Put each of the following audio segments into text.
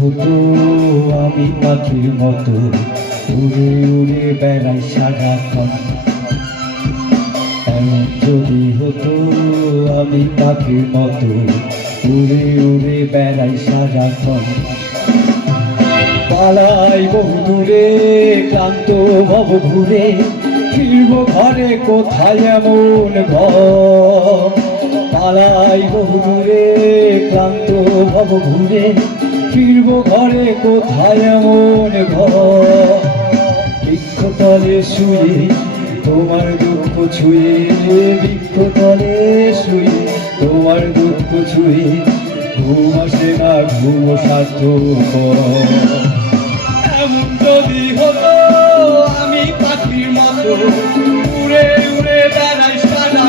হতো আমি পাখির মতো। উড়ে উড়ে বেড়াই সারাক্ষণ এমন যদি হতো, আমি পাখির মতো। উড়ে উড়ে বেড়াই সারাক্ষণ পালাই বহু দূরে ক্লান্ত ভব ঘুরে ফিরব ঘরে কোথায় এমন ঘর? পালাই বহু দূরে ক্লান্ত ভব ঘুরে ফিরব ঘরে কোথায় এমন ঘর? বৃক্ষতলে শুয়ে, তোমার দুঃখ ছুঁয়ে, বৃক্ষতলে শুয়ে, তোমার দুঃখ ছুঁয়ে ঘুম আসে না ঘুম সাধ্য এমন যদি হতো, আমি পাখির মতো উড়ে উড়ে বেড়াই সারাক্ষণ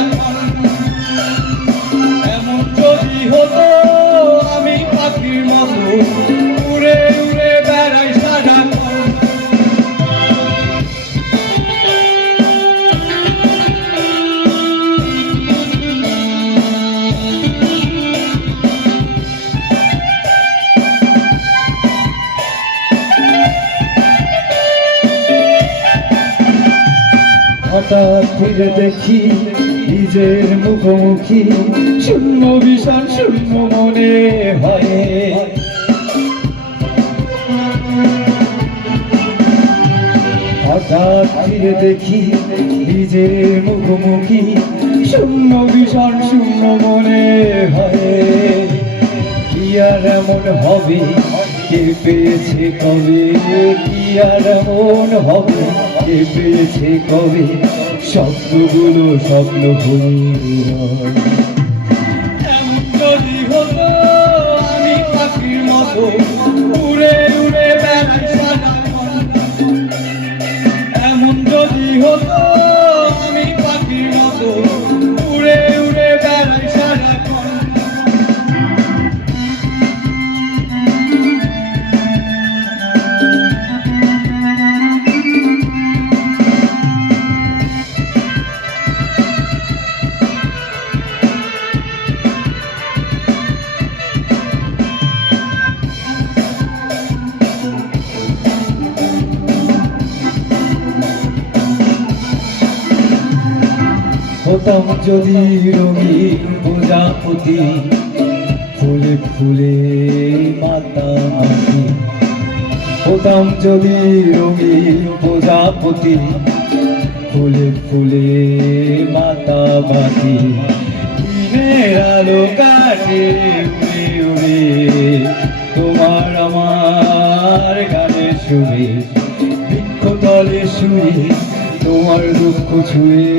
হঠাৎ ফিরে দেখি নিজের মুখোমুখি শূন্য ভীষণ শূন্য মনে হয়। হঠাৎ ফিরে দেখি নিজের মুখোমুখি শূন্য ভীষণ শূন্য মনে হয়। কি আর এমন হবে? কে পেয়েছে কবে? কি আর মন হবে পেয়েছে কবে স্বপ্নগুলো স্বপ্ন যদি আমি পাখির মতো হতাম যদি রঙিন প্রজাপতি। ফুলে ফুলে মাতা মাটি। হতাম যদি রঙিন প্রজাপতি। ফুলে ফুলে মাতা দিনের আলো কাটে উড়ে উড়ে তোমার আমার গানে সুরে। বৃক্ষতলে শুয়ে তোমার দুঃখ ছুঁয়ে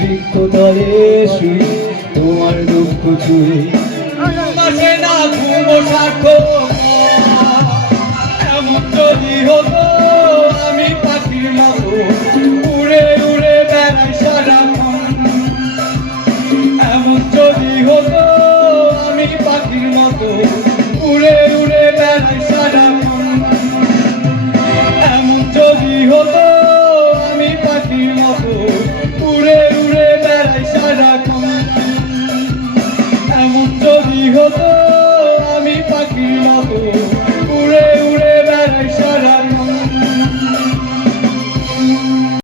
বৃক্ষতলে শুয়ে, তোমার দুঃখ ছুঁয়ে বাসে না ঘুমো আমি পাখির মতো উড়ে উড়ে বেড়াই সারাক্ষণ। এমন যদি আমি পাখির মতো উড়ে উড়ে বেড়াই সারাক্ষণ। রাখুন। এমন যদি হতো আমি পাখি মতো